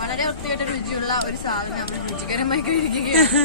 വളരെ വൃത്തിയായിട്ട് രുചിയുള്ള ഒരു സാധനം നമ്മൾ രുചികരമായി കഴിക്കുകയാണ്.